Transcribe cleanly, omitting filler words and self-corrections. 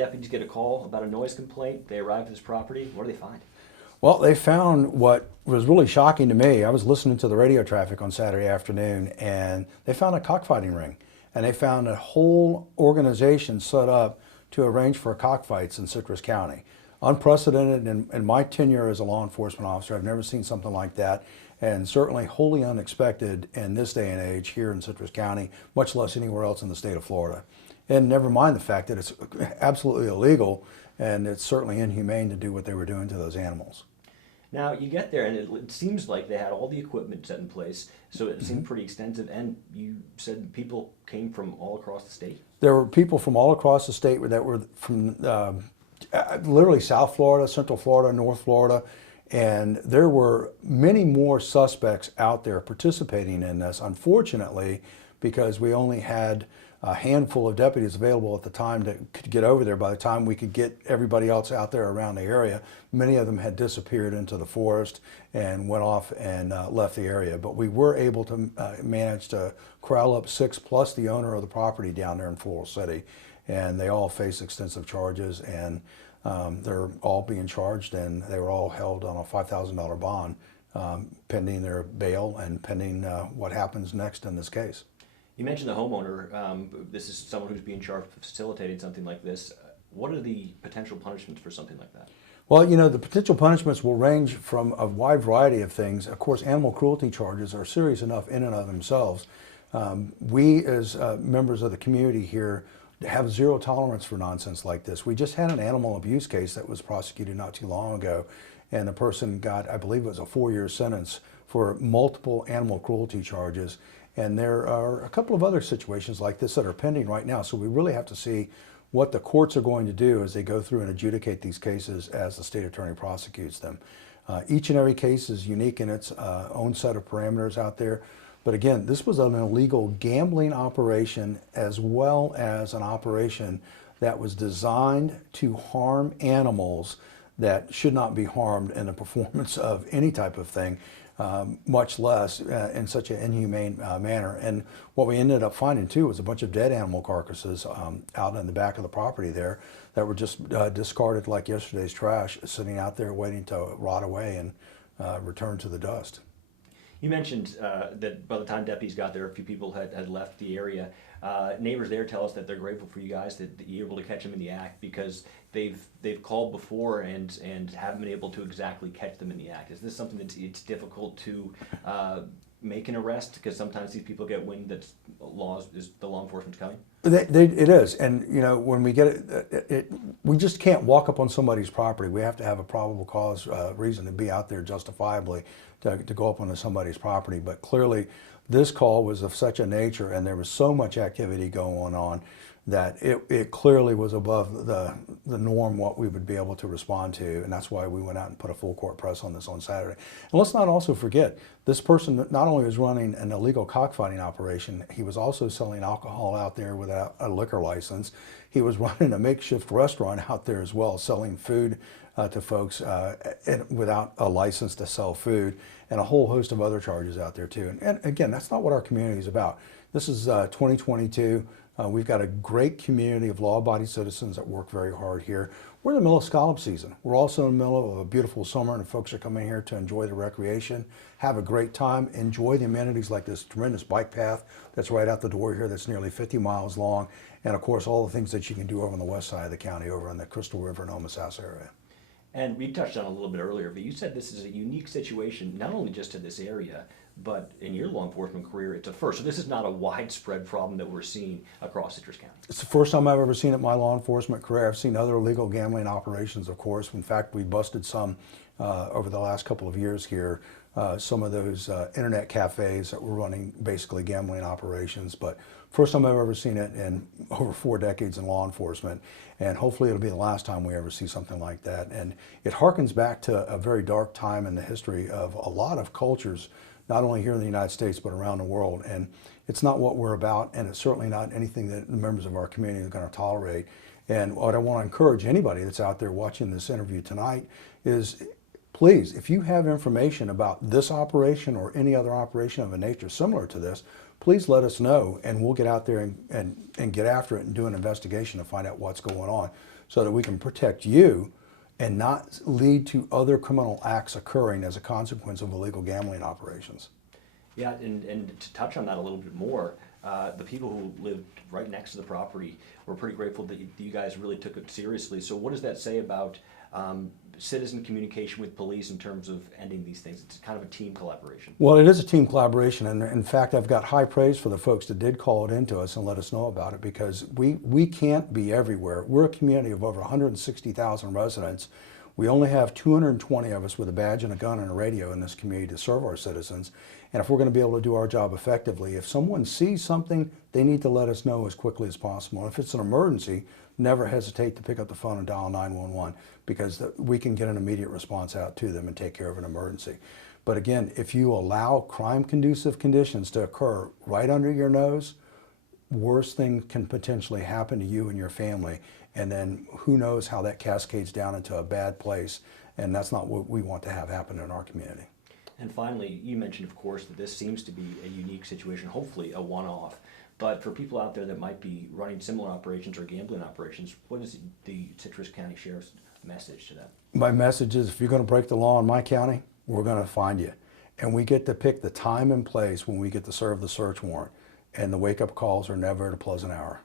deputies get a call about a noise complaint. They arrive at this property. What do they find? Well, they found what was really shocking to me. I was listening to the radio traffic on Saturday afternoon, and they found a cockfighting ring. And they found a whole organization set up to arrange for cockfights in Citrus County. Unprecedented in my tenure as a law enforcement officer. I've never seen something like that, and certainly wholly unexpected in this day and age here in Citrus County, much less anywhere else in the state of Florida. And never mind the fact that it's absolutely illegal, and it's certainly inhumane to do what they were doing to those animals. Now, you get there, and it seems like they had all the equipment set in place, so it seemed pretty extensive, and you said people came from all across the state? There were people from all across the state that were from literally South Florida, Central Florida, North Florida, and there were many more suspects out there participating in this. Unfortunately, because we only had a handful of deputies available at the time that could get over there. By the time we could get everybody else out there around the area, many of them had disappeared into the forest and went off and left the area. But we were able to manage to corral up 6 plus the owner of the property down there in Floral City. And they all face extensive charges, and they're all being charged, and they were all held on a $5,000 bond pending their bail and pending what happens next in this case. You mentioned the homeowner. This is someone who's being charged with facilitating something like this. What are the potential punishments for something like that? Well, you know, the potential punishments will range from a wide variety of things. Of course, animal cruelty charges are serious enough in and of themselves. We, as members of the community here, have zero tolerance for nonsense like this. We just had an animal abuse case that was prosecuted not too long ago, and the person got, I believe it was a 4-year sentence for multiple animal cruelty charges. And there are a couple of other situations like this that are pending right now. So we really have to see what the courts are going to do as they go through and adjudicate these cases as the state attorney prosecutes them. Each and every case is unique in its own set of parameters out there. But again, this was an illegal gambling operation as well as an operation that was designed to harm animals that should not be harmed in the performance of any type of thing. Much less in such an inhumane manner. And what we ended up finding too was a bunch of dead animal carcasses out in the back of the property there that were just discarded like yesterday's trash, sitting out there waiting to rot away and return to the dust. You mentioned that by the time deputies got there, a few people had left the area. Neighbors there tell us that they're grateful for you guys that you're able to catch them in the act, because they've called before and haven't been able to exactly catch them in the act. Is this something that it's difficult to make an arrest, because sometimes these people get wind that the law enforcement's coming? It is, and you know, when we get it, we just can't walk up on somebody's property. We have to have a probable cause reason to be out there justifiably to go up onto somebody's property. But clearly, this call was of such a nature, and there was so much activity going on, that it clearly was above the norm what we would be able to respond to, and that's why we went out and put a full court press on this on Saturday. And let's not also forget, this person not only was running an illegal cockfighting operation, he was also selling alcohol out there without a liquor license. He was running a makeshift restaurant out there as well, selling food to folks without a license to sell food, and a whole host of other charges out there too. And again, that's not what our community is about. This is 2022. We've got a great community of law-abiding citizens that work very hard here. We're in the middle of scallop season. We're also in the middle of a beautiful summer, and folks are coming here to enjoy the recreation, have a great time, enjoy the amenities like this tremendous bike path that's right out the door here that's nearly 50 miles long, and of course all the things that you can do over on the west side of the county, over in the Crystal River and Homosassa area. And we touched on it a little bit earlier, but you said this is a unique situation, not only just to this area, but in your law enforcement career, it's a first. So this is not a widespread problem that we're seeing across Citrus County. It's the first time I've ever seen it in my law enforcement career. I've seen other illegal gambling operations, of course. In fact, we busted some over the last couple of years here. Some of those internet cafes that were running basically gambling operations, but first time I've ever seen it in over 4 decades in law enforcement, and hopefully it'll be the last time we ever see something like that. And it harkens back to a very dark time in the history of a lot of cultures, not only here in the United States, but around the world. And it's not what we're about, and it's certainly not anything that the members of our community are going to tolerate. And what I want to encourage anybody that's out there watching this interview tonight is, please, if you have information about this operation or any other operation of a nature similar to this, please let us know, and we'll get out there and get after it and do an investigation to find out what's going on. so that we can protect you and not lead to other criminal acts occurring as a consequence of illegal gambling operations. Yeah, and to touch on that a little bit more, the people who lived right next to the property were pretty grateful that you guys really took it seriously. So what does that say about citizen communication with police in terms of ending these things? It's kind of a team collaboration. Well, it is a team collaboration, and in fact, I've got high praise for the folks that did call it into us and let us know about it, because we can't be everywhere. We're a community of over 160,000 residents. We only have 220 of us with a badge and a gun and a radio in this community to serve our citizens. And if we're going to be able to do our job effectively, if someone sees something, they need to let us know as quickly as possible. If it's an emergency, never hesitate to pick up the phone and dial 911, because we can get an immediate response out to them and take care of an emergency. But again, if you allow crime-conducive conditions to occur right under your nose, worse things can potentially happen to you and your family. And then who knows how that cascades down into a bad place. And that's not what we want to have happen in our community. And finally, you mentioned, of course, that this seems to be a unique situation, hopefully a one-off. But for people out there that might be running similar operations or gambling operations, what is the Citrus County Sheriff's message to them? My message is, if you're going to break the law in my county, we're going to find you. And we get to pick the time and place when we get to serve the search warrant. And the wake-up calls are never at a pleasant hour.